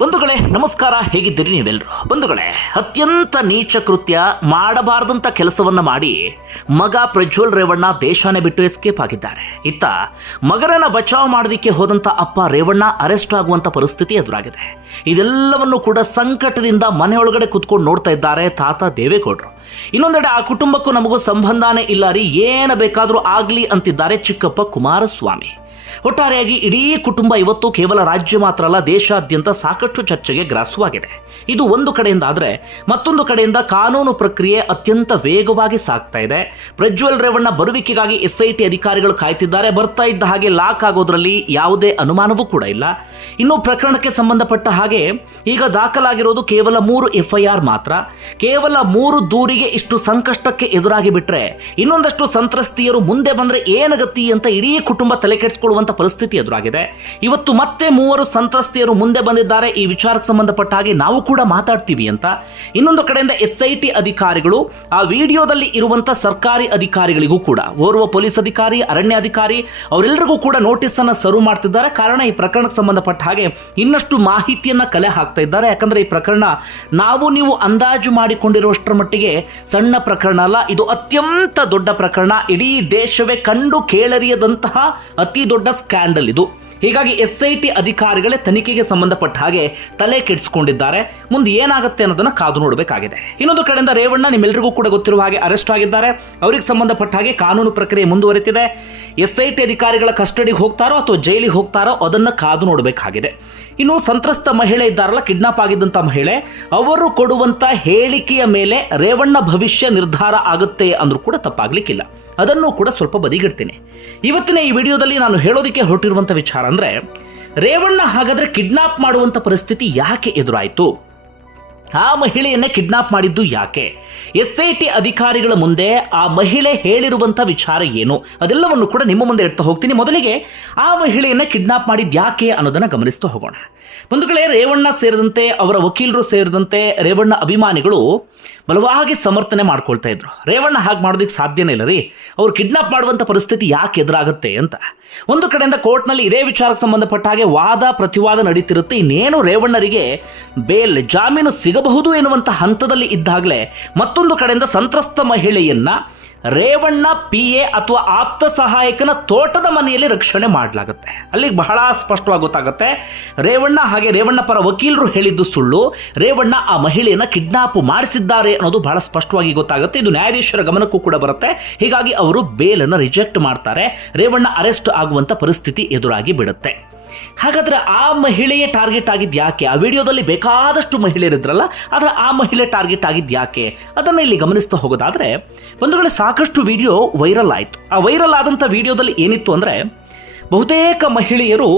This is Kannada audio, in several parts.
ಬಂಧುಗಳೇ, ನಮಸ್ಕಾರ. ಹೇಗಿದ್ದೀರಿ ನೀವೆಲ್ಲರೂ ಬಂಧುಗಳೇ, ಅತ್ಯಂತ ನೀಚ ಕೃತ್ಯ ಮಾಡಬಾರದಂತ ಕೆಲಸವನ್ನ ಮಾಡಿ ಮಗ ಪ್ರಜ್ವಲ್ ರೇವಣ್ಣ ದೇಶಾನೇ ಬಿಟ್ಟು ಎಸ್ಕೇಪ್ ಆಗಿದ್ದಾರೆ. ಇತ್ತ ಮಗನನ್ನ ಬಚಾವ್ ಮಾಡೋದಕ್ಕೆ ಹೋದಂತ ಅಪ್ಪ ರೇವಣ್ಣ ಅರೆಸ್ಟ್ ಆಗುವಂತ ಪರಿಸ್ಥಿತಿ ಎದುರಾಗಿದೆ. ಇದೆಲ್ಲವನ್ನು ಕೂಡ ಸಂಕಟದಿಂದ ಮನೆಯೊಳಗಡೆ ಕುತ್ಕೊಂಡು ನೋಡ್ತಾ ಇದ್ದಾರೆ ತಾತ ದೇವೇಗೌಡರು. ಇನ್ನೊಂದೆಡೆ ಆ ಕುಟುಂಬಕ್ಕೂ ನಮಗೂ ಸಂಬಂಧನೇ ಇಲ್ಲ ರೀ, ಏನು ಬೇಕಾದರೂ ಆಗಲಿ ಅಂತಿದ್ದಾರೆ ಚಿಕ್ಕಪ್ಪ ಕುಮಾರಸ್ವಾಮಿ. ಒಟ್ಟಾರೆಯಾಗಿ ಇಡೀ ಕುಟುಂಬ ಇವತ್ತು ಕೇವಲ ರಾಜ್ಯ ಮಾತ್ರ ಅಲ್ಲ, ದೇಶಾದ್ಯಂತ ಸಾಕಷ್ಟು ಚರ್ಚೆಗೆ ಗ್ರಾಸವಾಗಿದೆ ಇದು ಒಂದು ಕಡೆಯಿಂದ ಆದರೆ ಮತ್ತೊಂದು ಕಡೆಯಿಂದ ಕಾನೂನು ಪ್ರಕ್ರಿಯೆ ಅತ್ಯಂತ ವೇಗವಾಗಿ ಸಾಗ್ತಾ ಇದೆ. ಪ್ರಜ್ವಲ್ ರೇವಣ್ಣ ಬರುವಿಕೆಗಾಗಿ ಎಸ್ ಐ ಟಿ ಅಧಿಕಾರಿಗಳು ಕಾಯ್ತಿದ್ದಾರೆ. ಬರ್ತಾ ಇದ್ದ ಹಾಗೆ ಲಾಕ್ ಆಗೋದ್ರಲ್ಲಿ ಯಾವುದೇ ಅನುಮಾನವೂ ಕೂಡ ಇಲ್ಲ. ಇನ್ನು ಪ್ರಕರಣಕ್ಕೆ ಸಂಬಂಧಪಟ್ಟ ಹಾಗೆ ಈಗ ದಾಖಲಾಗಿರೋದು ಕೇವಲ ಮೂರು ಎಫ್ಐಆರ್ ಮಾತ್ರ. ಕೇವಲ ಮೂರು ದೂರಿಗೆ ಇಷ್ಟು ಸಂಕಷ್ಟಕ್ಕೆ ಎದುರಾಗಿ ಬಿಟ್ರೆ ಇನ್ನೊಂದಷ್ಟು ಸಂತ್ರಸ್ತಿಯರು ಮುಂದೆ ಬಂದ್ರೆ ಏನು ಗತಿ ಅಂತ ಇಡೀ ಕುಟುಂಬ ತಲೆ ಕೆಡಿಸಿಕೊಳ್ಳುವಂತ ಪರಿಸ್ಥಿತಿ ಎದುರಾಗಿದೆ. ಇವತ್ತು ಮತ್ತೆ ಮೂವರು ಸಂತ್ರಸ್ತಿಯರು ಮುಂದೆ ಬಂದಿದ್ದಾರೆ. ಈ ವಿಚಾರಕ್ಕೆ ಸಂಬಂಧಪಟ್ಟ ಹಾಗೆ ನಾವು ಕೂಡ ಮಾತಾಡ್ತೀವಿ ಅಂತ. ಇನ್ನೊಂದು ಕಡೆಯಿಂದ ಎಸ್ ಐ ಅಧಿಕಾರಿಗಳು, ಆ ವಿಡಿಯೋದಲ್ಲಿ ಇರುವಂತ ಸರ್ಕಾರಿ ಅಧಿಕಾರಿಗಳಿಗೂ ಕೂಡ, ಓರ್ವ ಪೊಲೀಸ್ ಅಧಿಕಾರಿ, ಅರಣ್ಯ ಅಧಿಕಾರಿ ಅವರೆಲ್ಲರಿಗೂ ಕೂಡ ನೋಟಿಸ್ ಅನ್ನ ಸರ್ವ್ ಮಾಡ್ತಿದ್ದಾರೆ. ಕಾರಣ ಈ ಪ್ರಕರಣಕ್ಕೆ ಸಂಬಂಧಪಟ್ಟ ಹಾಗೆ ಇನ್ನಷ್ಟು ಮಾಹಿತಿಯನ್ನ ಕಲೆ ಹಾಕ್ತಾ ಇದ್ದಾರೆ. ಯಾಕಂದ್ರೆ ಈ ಪ್ರಕರಣ ನಾವು ನೀವು ಅಂದಾಜು ಮಾಡಿಕೊಂಡಿರುವಷ್ಟರ ಮಟ್ಟಿಗೆ ಸಣ್ಣ ಪ್ರಕರಣ ಅಲ್ಲ. ಇದು ಅತ್ಯಂತ ದೊಡ್ಡ ಪ್ರಕರಣ. ಇಡೀ ದೇಶವೇ ಕಂಡು ಕೇಳರಿಯದಂತಹ ಅತಿ ದೊಡ್ಡ ಸ್ಕ್ಯಾಂಡಲ್ ಇದು. ಹೀಗಾಗಿ ಎಸ್ ಐ ಟಿ ಅಧಿಕಾರಿಗಳೇ ತನಿಖೆಗೆ ಸಂಬಂಧಪಟ್ಟ ಹಾಗೆ ತಲೆ ಕೆಡಿಸಿಕೊಂಡಿದ್ದಾರೆ. ಮುಂದೆ ಏನಾಗುತ್ತೆ ಅನ್ನೋದನ್ನ ಕಾದು ನೋಡಬೇಕಾಗಿದೆ. ಇನ್ನೊಂದು ಕಡೆಯಿಂದ ರೇವಣ್ಣ ನಿಮ್ಮೆಲ್ಲರಿಗೂ ಕೂಡ ಗೊತ್ತಿರುವ ಹಾಗೆ ಅರೆಸ್ಟ್ ಆಗಿದ್ದಾರೆ. ಅವರಿಗೆ ಸಂಬಂಧಪಟ್ಟ ಹಾಗೆ ಕಾನೂನು ಪ್ರಕ್ರಿಯೆ ಮುಂದುವರೆತಿದೆ. ಎಸ್ ಐ ಟಿ ಅಧಿಕಾರಿಗಳ ಕಸ್ಟಡಿಗೆ ಹೋಗ್ತಾರೋ ಅಥವಾ ಜೈಲಿಗೆ ಹೋಗ್ತಾರೋ ಅದನ್ನು ಕಾದು ನೋಡಬೇಕಾಗಿದೆ. ಇನ್ನು ಸಂತ್ರಸ್ತ ಮಹಿಳೆ ಇದ್ದಾರಲ್ಲ ಕಿಡ್ನಾಪ್ ಆಗಿದ್ದಂಥ ಮಹಿಳೆ, ಅವರು ಕೊಡುವಂತ ಹೇಳಿಕೆಯ ಮೇಲೆ ರೇವಣ್ಣ ಭವಿಷ್ಯ ನಿರ್ಧಾರ ಆಗುತ್ತೆ ಅಂದ್ರೂ ಕೂಡ ತಪ್ಪಾಗ್ಲಿಕ್ಕಿಲ್ಲ. ಅದನ್ನು ಕೂಡ ಸ್ವಲ್ಪ ಬದಿಗಿಡ್ತೀನಿ. ಇವತ್ತಿನ ಈ ವಿಡಿಯೋದಲ್ಲಿ ನಾನು ಹೇಳೋದಕ್ಕೆ ಹೊರಟಿರುವಂಥ ವಿಚಾರ ಅಂದರೆ, ರೇವಣ್ಣ ಹಾಗಾದ್ರೆ ಕಿಡ್ನಾಪ್ ಮಾಡುವಂಥ ಪರಿಸ್ಥಿತಿ ಯಾಕೆ ಎದುರಾಯಿತು? ಆ ಮಹಿಳೆಯನ್ನೇ ಕಿಡ್ನಾಪ್ ಮಾಡಿದ್ದು ಯಾಕೆ? ಎಸ್ ಐ ಟಿ ಅಧಿಕಾರಿಗಳ ಮುಂದೆ ಆ ಮಹಿಳೆ ಹೇಳಿರುವಂಥ ವಿಚಾರ ಏನು? ಅದೆಲ್ಲವನ್ನು ಕೂಡ ನಿಮ್ಮ ಮುಂದೆ ಇಡ್ತಾ ಹೋಗ್ತೀನಿ. ಮೊದಲಿಗೆ ಆ ಮಹಿಳೆಯನ್ನ ಕಿಡ್ನಾಪ್ ಮಾಡಿದ್ ಯಾಕೆ ಅನ್ನೋದನ್ನ ಗಮನಿಸ್ತಾ ಹೋಗೋಣ. ಬಂಧುಗಳೇ, ರೇವಣ್ಣ ಸೇರಿದಂತೆ, ಅವರ ವಕೀಲರು ಸೇರಿದಂತೆ ರೇವಣ್ಣ ಅಭಿಮಾನಿಗಳು ಬಲವಾಗಿ ಸಮರ್ಥನೆ ಮಾಡ್ಕೊಳ್ತಾ ಇದ್ರು. ರೇವಣ್ಣ ಹಾಗೆ ಮಾಡೋದಕ್ಕೆ ಸಾಧ್ಯನೇ ಇಲ್ಲ ರೀ. ಅವ್ರು ಕಿಡ್ನಾಪ್ ಮಾಡುವಂಥ ಪರಿಸ್ಥಿತಿ ಯಾಕೆ ಎದುರಾಗುತ್ತೆ ಅಂತ. ಒಂದು ಕಡೆಯಿಂದ ಕೋರ್ಟ್ನಲ್ಲಿ ಇದೇ ವಿಚಾರಕ್ಕೆ ಸಂಬಂಧಪಟ್ಟ ಹಾಗೆ ವಾದ ಪ್ರತಿವಾದ ನಡೀತಿರುತ್ತೆ. ಇನ್ನೇನು ರೇವಣ್ಣರಿಗೆ ಬೇಲ್ ಜಾಮೀನು ಸಿಗಬಹುದು ಎನ್ನುವಂಥ ಹಂತದಲ್ಲಿ ಇದ್ದಾಗಲೇ ಮತ್ತೊಂದು ಕಡೆಯಿಂದ ಸಂತ್ರಸ್ತ ಮಹಿಳೆಯನ್ನ ರೇವಣ್ಣ ಪಿ ಎ ಅಥವಾ ಆಪ್ತ ಸಹಾಯಕನ ತೋಟದ ಮನೆಯಲ್ಲಿ ರಕ್ಷಣೆ ಮಾಡಲಾಗುತ್ತೆ. ಅಲ್ಲಿ ಬಹಳ ಸ್ಪಷ್ಟವಾಗಿ ಗೊತ್ತಾಗುತ್ತೆ. ರೇವಣ್ಣ ಹಾಗೆ ರೇವಣ್ಣ ಪರ ವಕೀಲರು ಹೇಳಿದ್ದು ಸುಳ್ಳು. ರೇವಣ್ಣ ಆ ಮಹಿಳೆಯನ್ನ ಕಿಡ್ನಾಪ್ ಮಾಡಿಸಿದ್ದಾರೆ ಅನ್ನೋದು ಬಹಳ ಸ್ಪಷ್ಟವಾಗಿ ಗೊತ್ತಾಗುತ್ತೆ. ಇದು ನ್ಯಾಯಾಧೀಶರ ಗಮನಕ್ಕೂ ಕೂಡ ಬರುತ್ತೆ. ಹೀಗಾಗಿ ಅವರು ಬೇಲನ್ನು ರಿಜೆಕ್ಟ್ ಮಾಡ್ತಾರೆ. ರೇವಣ್ಣ ಅರೆಸ್ಟ್ ಆಗುವಂಥ ಪರಿಸ್ಥಿತಿ ಎದುರಾಗಿ ಬಿಡುತ್ತೆ. ಹಾಗಾದ್ರೆ ಆ ಮಹಿಳೆಯೇ ಟಾರ್ಗೆಟ್ ಆಗಿದ್ದು ಯಾಕೆ? ಆ ವಿಡಿಯೋದಲ್ಲಿ ಬೇಕಾದಷ್ಟು ಮಹಿಳೆಯರಿದ್ರಲ್ಲ ಆದರೆ ಆ ಮಹಿಳೆ ಟಾರ್ಗೆಟ್ ಆಗಿದ್ದು ಯಾಕೆ? ಅದನ್ನು ಇಲ್ಲಿ ಗಮನಿಸ್ತಾ ಹೋಗೋದಾದ್ರೆ ಒಂದು ವೇಳೆ ಸಾಕಷ್ಟು ವಿಡಿಯೋ ವೈರಲ್ ಆಯಿತು. ಆ ವೈರಲ್ ಆದಂಥ ವಿಡಿಯೋದಲ್ಲಿ ಏನಿತ್ತು ಅಂದರೆ, ಬಹುತೇಕ ಮಹಿಳೆಯರು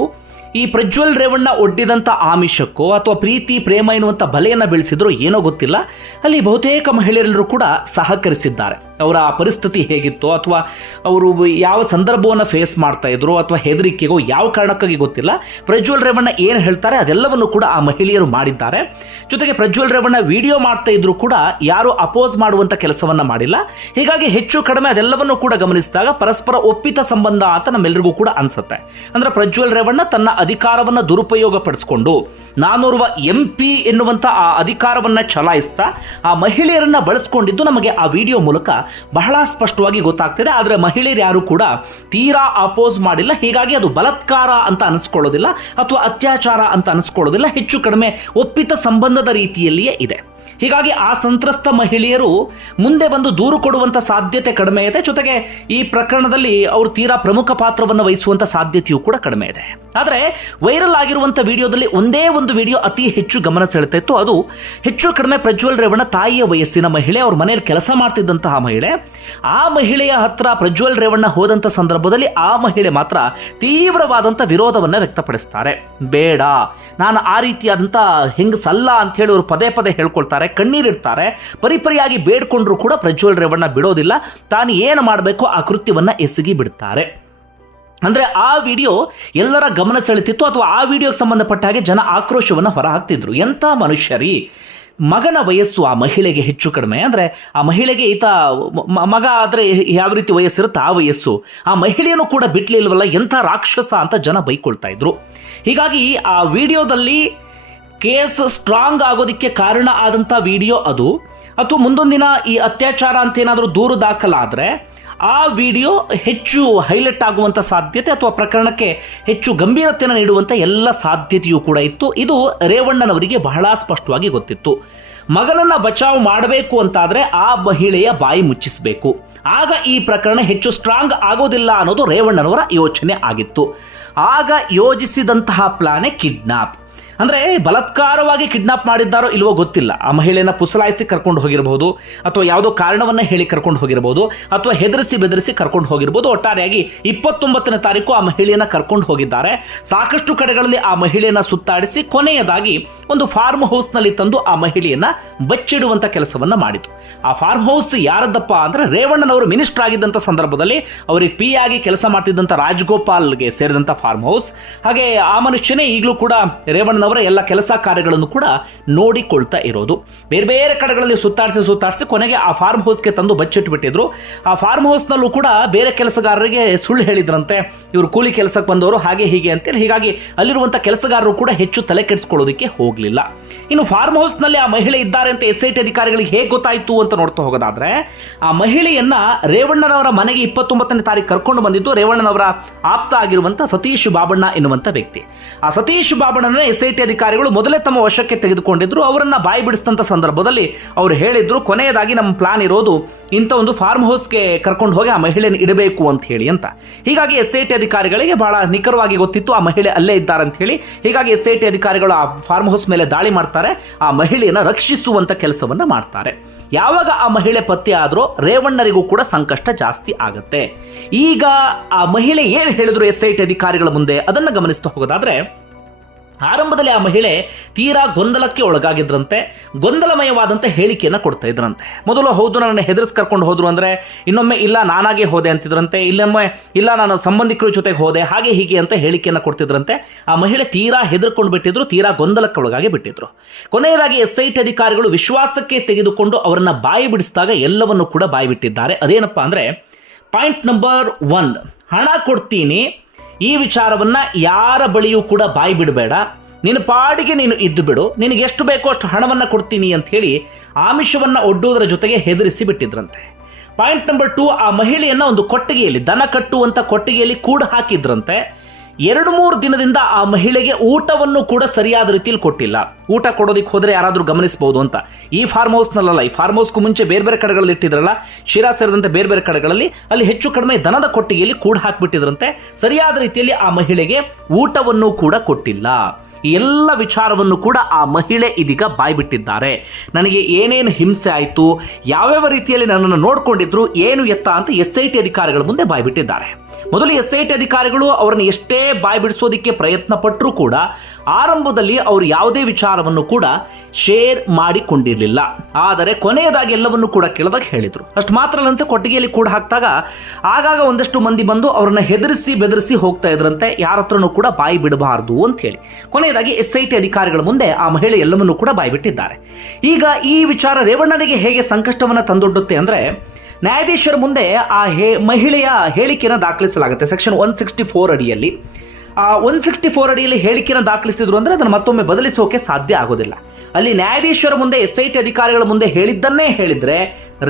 ಈ ಪ್ರಜ್ವಲ್ ರೇವಣ್ಣ ಒಡ್ಡಿದಂಥ ಆಮಿಷಕ್ಕೋ ಅಥವಾ ಪ್ರೀತಿ, ಪ್ರೇಮ ಎನ್ನುವಂಥ ಬಲೆಯನ್ನು ಬೆಳೆಸಿದ್ರು ಏನೋ ಗೊತ್ತಿಲ್ಲ. ಅಲ್ಲಿ ಬಹುತೇಕ ಮಹಿಳೆಯರೆಲ್ಲರೂ ಕೂಡ ಸಹಕರಿಸಿದ್ದಾರೆ. ಅವರ ಪರಿಸ್ಥಿತಿ ಹೇಗಿತ್ತು ಅಥವಾ ಅವರು ಯಾವ ಸಂದರ್ಭವನ್ನು ಫೇಸ್ ಮಾಡ್ತಾ ಇದ್ರು ಅಥವಾ ಹೆದರಿಕೆಗೋ ಯಾವ ಕಾರಣಕ್ಕಾಗಿ ಗೊತ್ತಿಲ್ಲ. ಪ್ರಜ್ವಲ್ ರೇವಣ್ಣ ಏನು ಹೇಳ್ತಾರೆ ಅದೆಲ್ಲವನ್ನು ಕೂಡ ಆ ಮಹಿಳೆಯರು ಮಾಡಿದ್ದಾರೆ. ಜೊತೆಗೆ ಪ್ರಜ್ವಲ್ ರೇವಣ್ಣ ವಿಡಿಯೋ ಮಾಡ್ತಾ ಇದ್ರು ಕೂಡ ಯಾರು ಅಪೋಸ್ ಮಾಡುವಂಥ ಕೆಲಸವನ್ನು ಮಾಡಿಲ್ಲ. ಹೀಗಾಗಿ ಹೆಚ್ಚು ಕಡಿಮೆ ಅದೆಲ್ಲವನ್ನು ಕೂಡ ಗಮನಿಸಿದಾಗ ಪರಸ್ಪರ ಒಪ್ಪಿತ ಸಂಬಂಧ ಅಂತ ನಮ್ಮೆಲ್ಲರಿಗೂ ಕೂಡ ಅನ್ಸುತ್ತೆ. ಅಂದ್ರೆ ಪ್ರಜ್ವಲ್ ರೇವಣ್ಣ ತನ್ನ ಅಧಿಕಾರವನ್ನ ದುರುಪಯೋಗ ಪಡಿಸ್ಕೊಂಡು ನಾನೋರ್ವ ಎಂ ಪಿ ಎನ್ನುವಂಥ ಆ ಅಧಿಕಾರವನ್ನು ಚಲಾಯಿಸ್ತಾ ಆ ಮಹಿಳೆಯರನ್ನು ಬಳಸ್ಕೊಂಡಿದ್ದು ನಮಗೆ ಆ ವಿಡಿಯೋ ಮೂಲಕ ಬಹಳ ಸ್ಪಷ್ಟವಾಗಿ ಗೊತ್ತಾಗ್ತಿದೆ. ಆದರೆ ಮಹಿಳೆಯರು ಯಾರು ಕೂಡ ತೀರಾ ಅಪೋಸ್ ಮಾಡಿಲ್ಲ. ಹೀಗಾಗಿ ಅದು ಬಲತ್ಕಾರ ಅಂತ ಅನಿಸ್ಕೊಳ್ಳೋದಿಲ್ಲ ಅಥವಾ ಅತ್ಯಾಚಾರ ಅಂತ ಅನಿಸ್ಕೊಳ್ಳೋದಿಲ್ಲ. ಹೆಚ್ಚು ಕಡಿಮೆ ಒಪ್ಪಿತ ಸಂಬಂಧದ ರೀತಿಯಲ್ಲಿಯೇ ಇದೆ. ಹೀಗಾಗಿ ಆ ಸಂತ್ರಸ್ತ ಮಹಿಳೆಯರು ಮುಂದೆ ಬಂದು ದೂರು ಕೊಡುವಂತ ಸಾಧ್ಯತೆ ಕಡಿಮೆ ಇದೆ. ಜೊತೆಗೆ ಈ ಪ್ರಕರಣದಲ್ಲಿ ಅವರು ತೀರಾ ಪ್ರಮುಖ ಪಾತ್ರವನ್ನು ವಹಿಸುವಂತ ಸಾಧ್ಯತೆಯೂ ಕೂಡ ಕಡಿಮೆ ಇದೆ. ಆದರೆ ವೈರಲ್ ಆಗಿರುವಂಥ ವಿಡಿಯೋದಲ್ಲಿ ಒಂದೇ ಒಂದು ವಿಡಿಯೋ ಅತಿ ಹೆಚ್ಚು ಗಮನ ಸೆಳೆತಾ ಇತ್ತು. ಅದು ಹೆಚ್ಚು ಕಡಿಮೆ ಪ್ರಜ್ವಲ್ ರೇವಣ್ಣ ತಾಯಿಯ ವಯಸ್ಸಿನ ಮಹಿಳೆ. ಅವ್ರ ಮನೆಯಲ್ಲಿ ಕೆಲಸ ಮಾಡ್ತಿದ್ದಂತಹ ಮಹಿಳೆ. ಆ ಮಹಿಳೆಯ ಹತ್ರ ಪ್ರಜ್ವಲ್ ರೇವಣ್ಣ ಹೋದಂಥ ಸಂದರ್ಭದಲ್ಲಿ ಆ ಮಹಿಳೆ ಮಾತ್ರ ತೀವ್ರವಾದಂಥ ವಿರೋಧವನ್ನು ವ್ಯಕ್ತಪಡಿಸ್ತಾರೆ. ಬೇಡ, ನಾನು ಆ ರೀತಿಯಾದಂಥ ಹೆಂಗಸಲ್ಲ ಅಂತ ಹೇಳಿ ಅವರು ಪದೇ ಪದೇ ಹೇಳ್ಕೊಳ್ತಾರೆ ಕಣ್ಣೀರಿಡ್ತಾರೆ, ಪರಿಪರಿಯಾಗಿ ಬೇಡ್ಕೊಂಡ್ರು ಕೂಡ ಪ್ರಜ್ವಲ್ ರೇವಣ್ಣ ಬಿಡೋದಿಲ್ಲ, ತಾನು ಏನು ಮಾಡಬೇಕು ಆ ಕೃತ್ಯವನ್ನು ಎಸಗಿ ಬಿಡ್ತಾರೆ. ಅಂದರೆ ಆ ವಿಡಿಯೋ ಎಲ್ಲರ ಗಮನ ಸೆಳೆತಿತ್ತು ಅಥವಾ ಆ ವಿಡಿಯೋಗೆ ಸಂಬಂಧಪಟ್ಟ ಹಾಗೆ ಜನ ಆಕ್ರೋಶವನ್ನು ಹೊರಹಾಕ್ತಿದ್ರು. ಎಂಥ ಮನುಷ್ಯರಿ? ಮಗನ ವಯಸ್ಸು ಆ ಮಹಿಳೆಗೆ ಹೆಚ್ಚು ಕಡಿಮೆ. ಅಂದರೆ ಆ ಮಹಿಳೆಗೆ ಈತ ಮಗ ಆದರೆ ಯಾವ ರೀತಿ ವಯಸ್ಸಿರುತ್ತೆ ಆ ವಯಸ್ಸು. ಆ ಮಹಿಳೆಯನ್ನು ಕೂಡ ಬಿಡ್ಲಿಲ್ವಲ್ಲ ಎಂಥ ರಾಕ್ಷಸ ಅಂತ ಜನ ಬೈಕೊಳ್ತಾ ಇದ್ರು. ಹೀಗಾಗಿ ಆ ವಿಡಿಯೋದಲ್ಲಿ ಕೇಸ್ ಸ್ಟ್ರಾಂಗ್ ಆಗೋದಕ್ಕೆ ಕಾರಣ ಆದಂಥ ವಿಡಿಯೋ ಅದು. ಅಥವಾ ಮುಂದೊಂದಿನ ಈ ಅತ್ಯಾಚಾರ ಅಂತ ಏನಾದರೂ ದೂರು ದಾಖಲಾದರೆ ಆ ವಿಡಿಯೋ ಹೆಚ್ಚು ಹೈಲೈಟ್ ಆಗುವಂಥ ಸಾಧ್ಯತೆ ಅಥವಾ ಪ್ರಕರಣಕ್ಕೆ ಹೆಚ್ಚು ಗಂಭೀರತೆಯನ್ನು ನೀಡುವಂಥ ಎಲ್ಲ ಸಾಧ್ಯತೆಯೂ ಕೂಡ ಇತ್ತು. ಇದು ರೇವಣ್ಣನವರಿಗೆ ಬಹಳ ಸ್ಪಷ್ಟವಾಗಿ ಗೊತ್ತಿತ್ತು. ಮಗನನ್ನು ಬಚಾವ್ ಮಾಡಬೇಕು ಅಂತಾದರೆ ಆ ಮಹಿಳೆಯ ಬಾಯಿ ಮುಚ್ಚಿಸಬೇಕು. ಆಗ ಈ ಪ್ರಕರಣ ಹೆಚ್ಚು ಸ್ಟ್ರಾಂಗ್ ಆಗೋದಿಲ್ಲ ಅನ್ನೋದು ರೇವಣ್ಣನವರ ಯೋಚನೆ ಆಗಿತ್ತು. ಆಗ ಯೋಜಿಸಿದಂತಹ ಪ್ಲಾನೇ ಕಿಡ್ನಾಪ್. ಅಂದ್ರೆ ಬಲತ್ಕಾರವಾಗಿ ಕಿಡ್ನಾಪ್ ಮಾಡಿದ್ದಾರೋ ಇಲ್ವೋ ಗೊತ್ತಿಲ್ಲ. ಆ ಮಹಿಳೆಯನ್ನು ಪುಸಲಾಯಿಸಿ ಕರ್ಕೊಂಡು ಹೋಗಿರಬಹುದು, ಅಥವಾ ಯಾವುದೋ ಕಾರಣವನ್ನು ಹೇಳಿ ಕರ್ಕೊಂಡು ಹೋಗಿರಬಹುದು, ಅಥವಾ ಹೆದರಿಸಿ ಬೆದರಿಸಿ ಕರ್ಕೊಂಡು ಹೋಗಿರ್ಬೋದು ಒಟ್ಟಾರೆಯಾಗಿ ಇಪ್ಪತ್ತೊಂಬತ್ತನೇ ತಾರೀಕು ಆ ಮಹಿಳೆಯನ್ನು ಕರ್ಕೊಂಡು ಹೋಗಿದ್ದಾರೆ. ಸಾಕಷ್ಟು ಕಡೆಗಳಲ್ಲಿ ಆ ಮಹಿಳೆಯನ್ನು ಸುತ್ತಾಡಿಸಿ ಕೊನೆಯದಾಗಿ ಒಂದು ಫಾರ್ಮ್ ಹೌಸ್ನಲ್ಲಿ ತಂದು ಆ ಮಹಿಳೆಯನ್ನು ಬಚ್ಚಿಡುವಂಥ ಕೆಲಸವನ್ನು ಮಾಡಿತು. ಆ ಫಾರ್ಮ್ ಹೌಸ್ ಯಾರದ್ದಪ್ಪ ಅಂದ್ರೆ, ರೇವಣ್ಣನವರು ಮಿನಿಸ್ಟರ್ ಆಗಿದ್ದಂಥ ಸಂದರ್ಭದಲ್ಲಿ ಅವರಿಗೆ ಪಿ ಆಗಿ ಕೆಲಸ ಮಾಡ್ತಿದ್ದಂಥ ರಾಜಗೋಪಾಲ್ಗೆ ಸೇರಿದಂಥ ಫಾರ್ಮ್ ಹೌಸ್ ಹಾಗೆ ಆ ಮನುಷ್ಯನೇ ಈಗಲೂ ಕೂಡ ರೇವಣ್ಣನವರ ಎಲ್ಲ ಕೆಲಸ ಕಾರ್ಯಗಳನ್ನು ಕೂಡ ನೋಡಿಕೊಳ್ತಾ ಇರೋದು. ಬೇರೆ ಬೇರೆ ಕಡೆಗಳಲ್ಲಿ ಸುತ್ತಾಡಿಸಿ ಸುತ್ತಾಡಿಸಿ ಕೊನೆಗೆ ಆ ಫಾರ್ಮ್ ಹೌಸ್ಗೆ ತಂದು ಬಚ್ಚಿಟ್ಬಿಟ್ಟಿದ್ರು ಆ ಫಾರ್ಮ್ ಹೌಸ್ನಲ್ಲೂ ಕೂಡ ಬೇರೆ ಕೆಲಸಗಾರರಿಗೆ ಸುಳ್ಳು ಹೇಳಿದ್ರಂತೆ. ಇವರು ಕೂಲಿ ಕೆಲಸಕ್ಕೆ ಬಂದವರು ಹಾಗೆ ಹೀಗೆ ಅಂತೇಳಿ. ಹೀಗಾಗಿ ಅಲ್ಲಿರುವಂಥ ಕೆಲಸಗಾರರು ಕೂಡ ಹೆಚ್ಚು ತಲೆ ಕೆಡಿಸ್ಕೊಳ್ಳೋದಕ್ಕೆ ಹೋಗಲಿಲ್ಲ. ಇನ್ನು ಫಾರ್ಮ್ ಹೌಸ್ನಲ್ಲಿ ಆ ಮಹಿಳೆ ಇದ್ದಾರೆ ಅಂತ ಎಸ್ ಐ ಅಧಿಕಾರಿಗಳಿಗೆ ಹೇಗೆ ಗೊತ್ತಾಯಿತು ಅಂತ ನೋಡ್ತಾ ಹೋಗೋದಾದ್ರೆ, ಆ ಮಹಿಳೆಯನ್ನ ರೇವಣ್ಣನವರ ಮನೆಗೆ ಇಪ್ಪತ್ತೊಂಬತ್ತನೇ ತಾರೀಕು ಕರ್ಕೊಂಡು ಬಂದಿದ್ದು ರೇವಣ್ಣನವರ ಆಪ್ತ ಆಗಿರುವಂಥ ಸತೀಶ್ ಬಾಬಣ್ಣ ಎನ್ನುವಂಥ ವ್ಯಕ್ತಿ. ಆ ಸತೀಶ್ ಬಾಬಣ್ಣನ ಎಸ್ ಐ ಟಿ ಅಧಿಕಾರಿಗಳು ಮೊದಲೇ ತಮ್ಮ ವಶಕ್ಕೆ ತೆಗೆದುಕೊಂಡಿದ್ರು, ಅವರನ್ನ ಬಾಯಿ ಬಿಡಿಸಿದಂಥ ಸಂದರ್ಭದಲ್ಲಿ ಅವರು ಹೇಳಿದ್ರು, ಕೊನೆಯದಾಗಿ ನಮ್ಮ ಪ್ಲಾನ್ ಇರೋದು ಇಂಥ ಒಂದು ಫಾರ್ಮ್ ಹೌಸ್ಗೆ ಕರ್ಕೊಂಡು ಹೋಗಿ ಆ ಮಹಿಳೆಯನ್ನು ಇಡಬೇಕು ಅಂತ ಹೇಳಿ ಅಂತ. ಹೀಗಾಗಿ ಎಸ್ ಐ ಟಿ ಅಧಿಕಾರಿಗಳಿಗೆ ಬಹಳ ನಿಖರವಾಗಿ ಗೊತ್ತಿತ್ತು, ಆ ಮಹಿಳೆ ಅಲ್ಲೇ ಇದ್ದಾರೆ ಅಂತ ಹೇಳಿ. ಹೀಗಾಗಿ ಎಸ್ ಐ ಟಿ ಅಧಿಕಾರಿಗಳು ಆ ಫಾರ್ಮ್ ಹೌಸ್ ಮೇಲೆ ದಾಳಿ ಮಾಡ್ತಾರೆ, ಆ ಮಹಿಳೆಯನ್ನು ರಕ್ಷಿಸುವಂಥ ಕೆಲಸವನ್ನ ಮಾಡ್ತಾರೆ. ಯಾವಾಗ ಆ ಮಹಿಳೆ ಪತ್ತೆ ಆದ್ರೂ ರೇವಣ್ಣರಿಗೂ ಕೂಡ ಸಂಕಷ್ಟ ಜಾಸ್ತಿ ಆಗುತ್ತೆ. ಈಗ ಆ ಮಹಿಳೆ ಏನು ಹೇಳಿದ್ರು ಎಸ್ ಐ ಟಿ ಅಧಿಕಾರಿಗಳ ಮುಂದೆ? ಅದನ್ನ ಗಮನಿಸ್ತಾ ಹೋಗೋದಾದ್ರೆ ಆರಂಭದಲ್ಲಿ ಆ ಮಹಿಳೆ ತೀರಾ ಗೊಂದಲಕ್ಕೆ ಒಳಗಾಗಿದ್ರಂತೆ ಗೊಂದಲಮಯವಾದಂಥ ಹೇಳಿಕೆಯನ್ನು ಕೊಡ್ತಾ ಇದ್ರಂತೆ. ಮೊದಲು ಹೌದು ನನ್ನ ಹೆದರ್ಸ್ ಕರ್ಕೊಂಡು ಹೋದ್ರು ಅಂದರೆ, ಇನ್ನೊಮ್ಮೆ ಇಲ್ಲ, ನಾನಾಗೆ ಹೋದೆ ಅಂತಿದ್ರಂತೆ, ಇಲ್ಲೊಮ್ಮೆ ಇಲ್ಲ, ನಾನು ಸಂಬಂಧಿಕರ ಜೊತೆಗೆ ಹೋದೆ, ಹಾಗೆ ಹೀಗೆ ಅಂತ ಹೇಳಿಕೆಯನ್ನು ಕೊಡ್ತಿದ್ರಂತೆ. ಆ ಮಹಿಳೆ ತೀರಾ ಹೆದರ್ಕೊಂಡು ಬಿಟ್ಟಿದ್ರು, ತೀರಾ ಗೊಂದಲಕ್ಕೆ ಒಳಗಾಗಿ ಬಿಟ್ಟಿದ್ರು. ಕೊನೆಯದಾಗಿ ಎಸ್ ಐ ಟಿ ಅಧಿಕಾರಿಗಳು ವಿಶ್ವಾಸಕ್ಕೆ ತೆಗೆದುಕೊಂಡು ಅವರನ್ನು ಬಾಯಿ ಬಿಡಿಸಿದಾಗ ಎಲ್ಲವನ್ನು ಕೂಡ ಬಾಯಿ ಬಿಟ್ಟಿದ್ದಾರೆ. ಅದೇನಪ್ಪ ಅಂದರೆ, ಪಾಯಿಂಟ್ ನಂಬರ್ ಒನ್, ಹಣ ಕೊಡ್ತೀನಿ ಈ ವಿಚಾರವನ್ನ ಯಾರ ಬಳಿಯೂ ಕೂಡ ಬಾಯಿ ಬಿಡಬೇಡ. ನಿನ್ನ ಪಾಡಿಗೆ ನೀನು ಇದ್ದು ಬಿಡು. ನಿನಗೆ ಎಷ್ಟು ಬೇಕೋ ಅಷ್ಟು ಹಣವನ್ನು ಕೊಡ್ತೀನಿ ಅಂತ ಹೇಳಿ ಆಮಿಷವನ್ನು ಒಡ್ಡುವುದರ ಜೊತೆಗೆ ಹೆದರಿಸಿ ಬಿಟ್ಟಿದ್ರಂತೆ. ಪಾಯಿಂಟ್ ನಂಬರ್ ಟೂ, ಆ ಮಹಿಳೆಯನ್ನು ಒಂದು ಕೊಟ್ಟಿಗೆಯಲ್ಲಿ, ದನ ಕಟ್ಟುವಂಥ ಕೊಟ್ಟಿಗೆಯಲ್ಲಿ ಕೂಡ ಹಾಕಿದ್ರಂತೆ. ಎರಡು ಮೂರು ದಿನದಿಂದ ಆ ಮಹಿಳೆಗೆ ಊಟವನ್ನು ಕೂಡ ಸರಿಯಾದ ರೀತಿಯಲ್ಲಿ ಕೊಟ್ಟಿಲ್ಲ. ಊಟ ಕೊಡೋದಕ್ಕೆ ಹೋದರೆ ಯಾರಾದರೂ ಗಮನಿಸಬಹುದು ಅಂತ. ಈ ಫಾರ್ಮ್ ಹೌಸ್ನಲ್ಲ ಈ ಫಾರ್ಮ್ ಹೌಸ್ಗೂ ಮುಂಚೆ ಬೇರೆ ಬೇರೆ ಕಡೆಗಳಲ್ಲಿ ಇಟ್ಟಿದ್ರಲ್ಲ, ಶಿರಾ ಸೇರಿದಂತೆ ಬೇರೆ ಬೇರೆ ಕಡೆಗಳಲ್ಲಿ ಅಲ್ಲಿ ಹೆಚ್ಚು ಕಡಿಮೆ ದನದ ಕೊಟ್ಟಿಗೆಯಲ್ಲಿ ಕೂಡ ಹಾಕಿಬಿಟ್ಟಿದ್ರಂತೆ. ಸರಿಯಾದ ರೀತಿಯಲ್ಲಿ ಆ ಮಹಿಳೆಗೆ ಊಟವನ್ನು ಕೂಡ ಕೊಟ್ಟಿಲ್ಲ. ಎಲ್ಲ ವಿಚಾರವನ್ನು ಕೂಡ ಆ ಮಹಿಳೆ ಇದೀಗ ಬಾಯ್ಬಿಟ್ಟಿದ್ದಾರೆ. ನನಗೆ ಏನೇನು ಹಿಂಸೆ ಆಯಿತು, ಯಾವ್ಯಾವ ರೀತಿಯಲ್ಲಿ ನನ್ನನ್ನು ನೋಡ್ಕೊಂಡಿದ್ರು, ಏನು ಎತ್ತ ಅಂತ ಎಸ್ ಐ ಟಿ ಅಧಿಕಾರಿಗಳ ಮುಂದೆ ಬಾಯ್ಬಿಟ್ಟಿದ್ದಾರೆ. ಮೊದಲು ಎಸ್ ಐ ಟಿ ಅಧಿಕಾರಿಗಳು ಅವರನ್ನು ಎಷ್ಟೇ ಬಾಯಿ ಬಿಡಿಸೋದಕ್ಕೆ ಪ್ರಯತ್ನ ಪಟ್ಟರೂ ಕೂಡ ಆರಂಭದಲ್ಲಿ ಅವರು ಯಾವುದೇ ವಿಚಾರವನ್ನು ಕೂಡ ಶೇರ್ ಮಾಡಿಕೊಂಡಿರಲಿಲ್ಲ. ಆದರೆ ಕೊನೆಯದಾಗಿ ಎಲ್ಲವನ್ನು ಕೂಡ ಕೇಳದಾಗ ಹೇಳಿದರು. ಅಷ್ಟು ಮಾತ್ರ ಅಲ್ಲಂತೆ ಕೊಟ್ಟಿಗೆಯಲ್ಲಿ ಕೂಡ ಹಾಕಿದಾಗ ಆಗಾಗ ಒಂದಷ್ಟು ಮಂದಿ ಬಂದು ಅವರನ್ನು ಹೆದರಿಸಿ ಬೆದರಿಸಿ ಹೋಗ್ತಾ ಇದ್ರಂತೆ. ಯಾರ ಹತ್ರನೂ ಕೂಡ ಬಾಯಿ ಬಿಡಬಾರದು ಅಂತ ಹೇಳಿ. ಕೊನೆಯದಾಗಿ ಎಸ್ ಐ ಟಿ ಅಧಿಕಾರಿಗಳ ಮುಂದೆ ಆ ಮಹಿಳೆ ಎಲ್ಲವನ್ನೂ ಕೂಡ ಬಾಯ್ಬಿಟ್ಟಿದ್ದಾರೆ ಈಗ ಈ ವಿಚಾರ ರೇವಣ್ಣನಿಗೆ ಹೇಗೆ ಸಂಕಷ್ಟವನ್ನು ತಂದೊಡ್ಡುತ್ತೆ ಅಂದ್ರೆ ನ್ಯಾಯಾಧೀಶರ ಮುಂದೆ ಆ ಹೇ, ಮಹಿಳೆಯ ಹೇಳಿಕೆಯನ್ನು ದಾಖಲಿಸಲಾಗುತ್ತೆ. ಸೆಕ್ಷನ್ ಒನ್ ಸಿಕ್ಸ್ಟಿ ಫೋರ್ ಅಡಿಯಲ್ಲಿ. ಆ ಒನ್ ಸಿಕ್ಸ್ಟಿ ಫೋರ್ ಅಡಿಯಲ್ಲಿ ಹೇಳಿಕೆಯನ್ನು ದಾಖಲಿಸಿದ್ರು ಅಂದರೆ ಅದನ್ನು ಮತ್ತೊಮ್ಮೆ ಬದಲಿಸೋಕೆ ಸಾಧ್ಯ ಆಗೋದಿಲ್ಲ. ಅಲ್ಲಿ ನ್ಯಾಯಾಧೀಶರ ಮುಂದೆ ಎಸ್ ಐ ಟಿ ಅಧಿಕಾರಿಗಳ ಮುಂದೆ ಹೇಳಿದ್ದನ್ನೇ ಹೇಳಿದ್ರೆ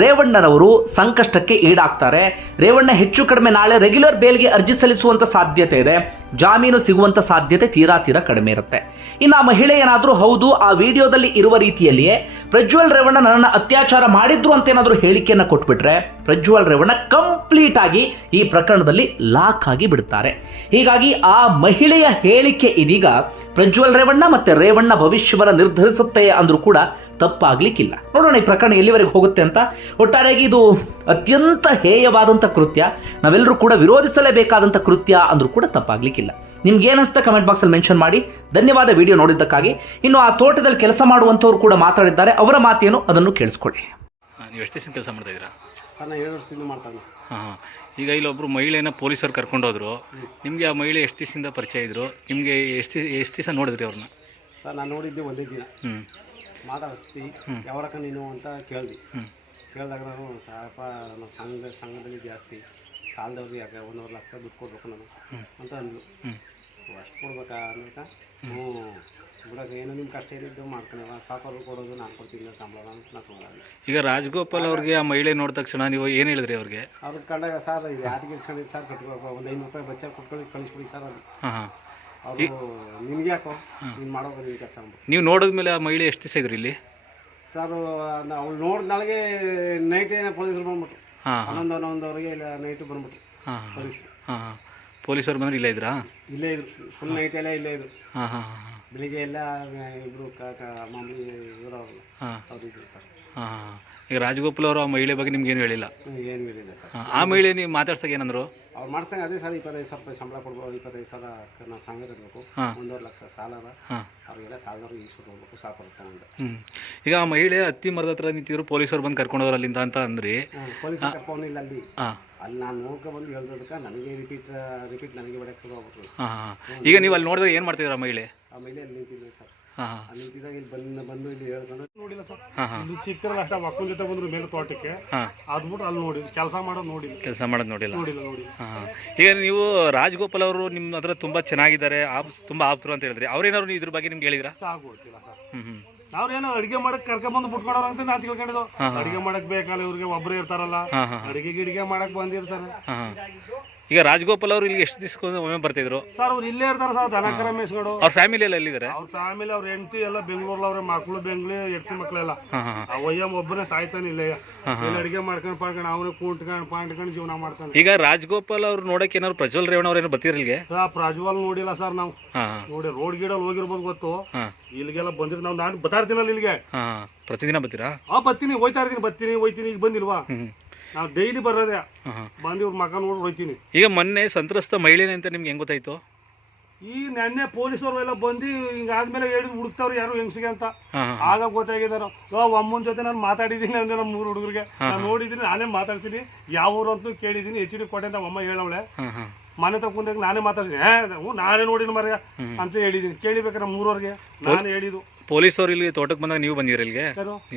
ರೇವಣ್ಣನವರು ಸಂಕಷ್ಟಕ್ಕೆ ಈಡಾಗ್ತಾರೆ. ರೇವಣ್ಣ ಹೆಚ್ಚು ಕಡಿಮೆ ನಾಳೆ ರೆಗ್ಯುಲರ್ ಬೇಲ್ಗೆ ಅರ್ಜಿ ಸಲ್ಲಿಸುವಂತ ಸಾಧ್ಯತೆ ಇದೆ. ಜಾಮೀನು ಸಿಗುವಂತ ಸಾಧ್ಯತೆ ತೀರಾ ತೀರಾ ಕಡಿಮೆ ಇರುತ್ತೆ. ಇನ್ನು ಆ ಮಹಿಳೆ ಏನಾದರೂ ಹೌದು, ಆ ವಿಡಿಯೋದಲ್ಲಿ ಇರುವ ರೀತಿಯಲ್ಲಿಯೇ ಪ್ರಜ್ವಲ್ ರೇವಣ್ಣ ನನ್ನನ್ನು ಅತ್ಯಾಚಾರ ಮಾಡಿದ್ರು ಅಂತ ಏನಾದರೂ ಹೇಳಿಕೆಯನ್ನು ಕೊಟ್ಬಿಟ್ರೆ ಪ್ರಜ್ವಲ್ ರೇವಣ್ಣ ಕಂಪ್ಲೀಟ್ ಆಗಿ ಈ ಪ್ರಕರಣದಲ್ಲಿ ಲಾಕ್ ಆಗಿ ಬಿಡುತ್ತಾರೆ ಹೀಗಾಗಿ ಆ ಮಹಿಳೆಯ ಹೇಳಿಕೆ ಇದೀಗ ಪ್ರಜ್ವಲ್ ರೇವಣ್ಣ ಮತ್ತೆ ರೇವಣ್ಣ ಭವಿಷ್ಯವನ್ನ ನಿರ್ಧರಿಸುತ್ತೆ ಅಂದ್ರೂ ಕೂಡ ತಪ್ಪಾಗ್ಲಿಕ್ಕಿಲ್ಲ. ನೋಡೋಣ ಈ ಪ್ರಕರಣ ಎಲ್ಲಿವರೆಗೆ ಹೋಗುತ್ತೆ ಅಂತ. ಒಟ್ಟಾರೆಯಾಗಿ ಇದು ಅತ್ಯಂತ ಹೇಯವಾದಂಥ ಕೃತ್ಯ. ನಾವೆಲ್ಲರೂ ಕೂಡ ವಿರೋಧಿಸಲೇಬೇಕಾದಂಥ ಕೃತ್ಯ ಅಂದರೂ ಕೂಡ ತಪ್ಪಾಗ್ಲಿಕ್ಕಿಲ್ಲ. ನಿಮ್ಗೆ ಏನಿಸ್ತಾ ಕಮೆಂಟ್ ಬಾಕ್ಸಲ್ಲಿ ಮೆನ್ಷನ್ ಮಾಡಿ. ಧನ್ಯವಾದ ವಿಡಿಯೋ ನೋಡಿದ್ದಕ್ಕಾಗಿ. ಇನ್ನು ಆ ತೋಟದಲ್ಲಿ ಕೆಲಸ ಮಾಡುವಂಥವ್ರು ಕೂಡ ಮಾತಾಡಿದ್ದಾರೆ. ಅವರ ಮಾತೇನು ಅದನ್ನು ಕೇಳಿಸ್ಕೊಳ್ಳಿ. ನೀವು ಎಷ್ಟು ದಿವಸ ಕೆಲಸ ಮಾಡ್ತಾ ಇದ್ದೀರಾ? ಸರ್ ನಾನು ಏಳು ವರ್ಷದಿಂದ ಮಾಡ್ತಾನೆ ಹಾಂ ಹಾಂ. ಈಗ ಇಲ್ಲೊಬ್ಬರು ಮಹಿಳೆಯನ್ನು ಪೊಲೀಸರು ಕರ್ಕೊಂಡೋದ್ರು. ನಿಮಗೆ ಆ ಮಹಿಳೆ ಎಷ್ಟು ದಿವಸದಿಂದ ಪರಿಚಯ ಇದ್ದರು ನಿಮಗೆ ಎಷ್ಟು ಎಷ್ಟು ದಿವಸ ನೋಡಿದ್ರಿ ಅವ್ರನ್ನ? ಸರ್ ನಾನು ನೋಡಿದ್ದೆ ಒಂದೇ ದಿನ. ಮಾತಾಡಿಸ್ತಿ ಯಾವರಕ ನೀನು ಅಂತ ಕೇಳಿದ್ವಿ ಕೇಳಿದಾಗ ನಾನು ಸಾರಪ್ಪ ನಮ್ಮ ಸಂಘ ಸಂಘದಲ್ಲಿ ಜಾಸ್ತಿ ಸಾಲದವ್ರಿಗೆ ಯಾಕೆ ಒಂದೂವರೆ ಲಕ್ಷ ದುಡ್ಡು ಕೊಡ್ಬೇಕು ನಾನು ಅಂತ ಅಂದ್ಲು. ಅಷ್ಟು ಕೊಡ್ಬೇಕಾ ಅನ್ನೋಕ ಹ್ಞೂ. ಬಿಡೋಕೆ ಏನು ನಿಮ್ಮ ಕಷ್ಟ ಏನಿದ್ದು ಮಾಡ್ಕೊಳವ ಸಾಕೋರು ಕೊಡೋದು ನಾನು ಕೊಡ್ತೀನಿ ಸಂಬಳ ಅಂತ ನಾನು ಸುಮ್ಮನೆ ಈಗ ರಾಜಗೋಪಾಲ್ ಅವ್ರಿಗೆ ಆ ಮಹಿಳೆ ನೋಡಿದ ತಕ್ಷಣ ನೀವು ಏನು ಹೇಳಿದ್ರಿ ಅವ್ರಿಗೆ? ಅವ್ರಿಗೆ ಕಂಡಾಗ ಸರ್ ಇದು ಯಾರಿಗೆ ಇಸ್ಕೊಂಡಿದ್ದು ಸರ್ ಕಟ್ಕೊಳಪ್ಪ ಒಂದು ಐನೂರು ರೂಪಾಯಿ ಬಚ್ಚ ಕೊಟ್ಕೊಂಡು ಕಳಿಸ್ಬಿಡಿ ಸರ್ ಅದು ಹಾಂ ಹಾಂ. ಅವರು ನಿಮ್ಗೆ ಯಾಕೋ? ನೀನು ಮಾಡೋದು ಕೆಲಸ ಅಂದ್ಬಿಟ್ಟು ನೀವು ನೋಡಿದ್ಮೇಲೆ ಆ ಮಹಿಳೆ ಎಷ್ಟು ದಿವಸ ಇದ್ರಿ ಇಲ್ಲಿ? ಸರ್ ಅವ್ಳು ನೋಡಿದ ನಾಳೆಗೆ ನೈಟ್ ಏನೋ ಪೊಲೀಸರು ಬಂದ್ಬಿಟ್ರು. ಹಾಂ ಹನ್ನೊಂದು ಹನ್ನೊಂದವರೆಗೆ ಇಲ್ಲ ನೈಟ್ ಬಂದ್ಬಿಟ್ರು ಹಾಂ ಪೊಲೀಸರು. ಹಾಂ ಹಾಂ. ಪೊಲೀಸರು ಬಂದ್ರೆ ಇಲ್ಲೇ ಇದ್ರಾ? ಇಲ್ಲೇ ಇದ್ರು. ಫುಲ್ ನೈಟ್ ಎಲ್ಲ ಇಲ್ಲೇ ಇದ್ರು. ಹಾಂ ಹಾಂ ಹಾಂ ಬೆಳಿಗ್ಗೆ ಎಲ್ಲ ಇಬ್ಬರು ಕಾಕ ಮಾಮೂಲಿ ಇವರು ಹಾಂ. ಅವ್ರು ಇದ್ರು ಸರ್. ಹಾಂ ಹಾಂ ಈಗ ರಾಜಗೋಪಾಲ್ ಅವರು ಆ ಮಹಿಳೆ ಬಗ್ಗೆ ನಿಮ್ಗೆ ಏನು ಹೇಳಿಲ್ಲ? ಏನು ಹೇಳಿಲ್ಲ ಸರ್. ಹಾಂ ಆ ಮಹಿಳೆ ನೀವು ಮಾತಾಡ್ಸಕ್ಕೆ ಏನಂದ್ರು? ಅವ್ರು ಮಾಡ್ಸಂಗೆ ಅದೇ ಸರ್ ಇಪ್ಪತ್ತೈದು ಸಾವಿರ ರೂಪಾಯಿ ಸಂಬಳ ಕೊಡ್ಬೋದು ಇಪ್ಪತ್ತೈದು ಸಾವಿರ ನಾವು ಸಂಘ ಇರಬೇಕು. ಒಂದೂವರೆ ಲಕ್ಷ ಸಾಲ ಅದ. ಅವ್ರಿಗೆಲ್ಲ ಸಾಲದವ್ರು ಈಸ್ಬಿಟ್ಟು ಹೋಗ್ಬೇಕು ಸಾಕು ತಗೊಂಡು ಹ್ಞೂ ಈಗ ಆ ಮಹಿಳೆ ಹತ್ತಿ ಮರದ ಹತ್ರ ನಿಂತಿದ್ರು ಪೊಲೀಸರು ಬಂದು ಕರ್ಕೊಂಡೋದ್ರ ಅಲ್ಲಿಂದ ಅಂತ ಅಂದ್ರಿ. ಪೊಲೀಸ್ ಕರ್ಕೊಂಡಿಲ್ಲ ಅಲ್ಲಿ. ಹಾಂ. ಅಲ್ಲಿ ನಾನು ನೋಡ್ಕೊ ಬಂದು ನನಗೆ ರಿಪೀಟ್ ರಿಪೀಟ್ ನನಗೆ ಹೊಡಕ್ಕೆ ಹೋಗ್ಬಿಟ್ರು. ಹಾಂ ಹಾಂ ಈಗ ನೀವು ಅಲ್ಲಿ ನೋಡಿದಾಗ ಏನು ಮಾಡ್ತಿದ್ರ ಆ ಮಹಿಳೆ? ಅಲ್ಲಿ ನಿಂತಿದ್ದೆ ಸರ್. ಅಲ್ಲಿ ಇಲ್ಲಿ ಬಂದು ಬಂದು ಇಲ್ಲಿ ಹೇಳ್ಕೊಂಡು ನೋಡಿಲ್ಲ ಸರ್. ಇಲ್ಲಿ ಚಿಕ್ಕರಲ್ಲಿ ಅಷ್ಟ ಮಕ್ಕಳ ಜೊತೆ ಬಂದ್ರು ಮೇಲೆ ತೋಟಕ್ಕೆ. ಅದ್ಬಿಟ್ಟು ಅಲ್ಲಿ ನೋಡಿ ಕೆಲಸ ಮಾಡೋದು ನೋಡಿ ಕೆಲಸ ಮಾಡೋದು ನೋಡಿಲ್ಲ. ನೋಡಿಲ್ಲ ನೋಡಿ ಹಾಂ ಈಗ ನೀವು ರಾಜಗೋಪಾಲ್ ಅವರು ನಿಮ್ಮ ಹತ್ರ ತುಂಬಾ ಚೆನ್ನಾಗಿದ್ದಾರೆ ಆಪ್ ತುಂಬಾ ಆಪ್ತರು ಅಂತ ಹೇಳಿದ್ರೆ. ಅವ್ರೇನಾದ್ರು ಇದ್ರ ಬಗ್ಗೆ ನಿಮ್ಗೆ ಹೇಳಿದ್ರ? ಗೊತ್ತಿಲ್ಲ ಸರ್. ಹ್ಞೂ ಹ್ಞೂ ನಾವೇನೋ ಅಡಿಗೆ ಮಾಡಕ್ ಕರ್ಕೊಂಡ್ಬಂದು ಬಿಟ್ಕೊಡೋರು ಅಂತ ನಾ ತಿಳ್ಕೊಂಡಿದ್ದು. ಅಡಿಗೆ ಮಾಡಕ್ ಬೇಕಲ್ಲ ಇವ್ರಿಗೆ ಒಬ್ರು ಇರ್ತಾರಲ್ಲ. ಹಾಂ ಹಾಂ. ಅಡಿಗೆ ಗಿಡಿಗೆ ಮಾಡಕ್ ಬಂದಿರ್ತಾರೆ. ಈಗ ರಾಜಗೋಪಾಲ್ ಅವರು ಇಲ್ಲಿ ಎಷ್ಟು ದಿವಸಕ್ಕೆ ಒಮ್ಮೆ ಬರ್ತಿದ್ರು? ಸರ್ ಅವ್ರು ಇಲ್ಲೇ ಇರ್ತಾರೆ ಸರ್ ದನಕರ ಮೇಸ್ಗಳು ಅವ್ರ ಫ್ಯಾಮಿಲಿ ಎಲ್ಲ ಎಲ್ಲಿದ್ದಾರೆ? ಅವ್ರ ಫ್ಯಾಮಿಲಿ ಅವ್ರ ಹೆಂಡತಿ ಎಲ್ಲ ಬೆಂಗಳೂರಲ್ಲಿ ಅವ್ರ ಮಕ್ಕಳು ಬೆಂಗಳೂರು ಹೆಂಡತಿ ಮಕ್ಕಳೆಲ್ಲ ಒಯ್ಯಮ್ಮ ಒಬ್ಬನೇ ಸಾಯ್ತಾನೆ ಇಲ್ಲ. ಅಡಿಗೆ ಮಾಡ್ಕೊಂಡು ಪಾಡ್ಕೊಂಡು ಅವನೇ ಕೂಟ್ಕೊಂಡು ಪಾಂಡ್ಕೊಂಡು ಜೀವನ ಮಾಡ್ತಾನೆ. ಈಗ ರಾಜಗೋಪಾಲ್ ಅವ್ರು ನೋಡಕ್ಕೆ ಏನಾದ್ರು ಪ್ರಜ್ವಲ್ ರೇವಣ್ಣ ಅವ್ರು ಏನೋ ಬರ್ತಿರ ಇಲ್ಲಿಗೆ? ಸರ್ ಪ್ರಜ್ವಲ್ ನೋಡಿಲ್ಲ ಸರ್ ನಾವು. ನೋಡಿ ರೋಡ್ ಗಿಡಲ್ಲಿ ಹೋಗಿರ್ಬೋದು ಗೊತ್ತು. ಇಲ್ಲಿಗೆಲ್ಲ ಬಂದಿರ್ ನಾವು ನಾನು ಬರ್ತಾ ಇರ್ತೀನಲ್ಲ ಇಲ್ಲಿಗೆ. ಪ್ರತಿದಿನ ಬರ್ತೀರಾ? ಆ ಬರ್ತೀನಿ ಹೋಯ್ತಾ ಇರ್ತೀನಿ ಬರ್ತೀನಿ ಹೋಯ್ತೀನಿ ಈಗ ಬಂದಿಲ್ವಾ? ನಾವು ಡೈಲಿ ಬರೋದೆ. ಬಂದು ಇವ್ರ ಮಕ್ಕ ನೋಡಿ ಹೋಯ್ತೀನಿ. ಈಗ ಮೊನ್ನೆ ಸಂತ್ರಸ್ತ ಮಹಿಳೆನೆ ಅಂತ ನಿಮ್ಗೆ ಹೆಂಗ್ ಗೊತ್ತಾಯ್ತು? ಈ ನೆನ್ನೆ ಪೊಲೀಸರು ಎಲ್ಲ ಬಂದು ಹಿಂಗಾದ್ಮೇಲೆ ಹೇಳಿ ಹುಡುಕ್ತಾವ್ರು ಯಾರು ಹೆಂಗ್ಸಿಗೆ ಅಂತ. ಆಗ ಗೊತ್ತಾಗಿದಾರ ಅಮ್ಮನ ಜೊತೆ ನಾನು ಮಾತಾಡಿದ್ದೀನಿ ಅಂದ್ರೆ ನಮ್ಮ ಮೂರು ಹುಡುಗರಿಗೆ. ನಾನು ನೋಡಿದ್ದೀನಿ ನಾನೇ ಮಾತಾಡ್ತೀನಿ. ಯಾವ ಊರು ಅಂತಲೂ ಕೇಳಿದ್ದೀನಿ. ಎಚ್ ಡಿ ಕೊಟ್ಟೆ ಅಂತ ಅಮ್ಮ ಹೇಳವಳೆ. ಮನೆ ತಗೊಂಡಾಗ ನಾನೇ ಮಾತಾಡ್ತೀನಿ. ಹ್ಞೂ ನಾನೇ ನೋಡಿನ ಮರ ಅಂತ ಹೇಳಿದ್ದೀನಿ. ಕೇಳಿಬೇಕಾರೆ ಮೂರವರೆಗೆ? ನಾನು ಹೇಳಿದ್ದು. ಪೊಲೀಸವ್ರು ಇಲ್ಲಿ ತೋಟಕ್ಕೆ ಬಂದಾಗ ನೀವು ಬಂದಿರ ಇಲ್ಲಿಗೆ? ಯಾರು?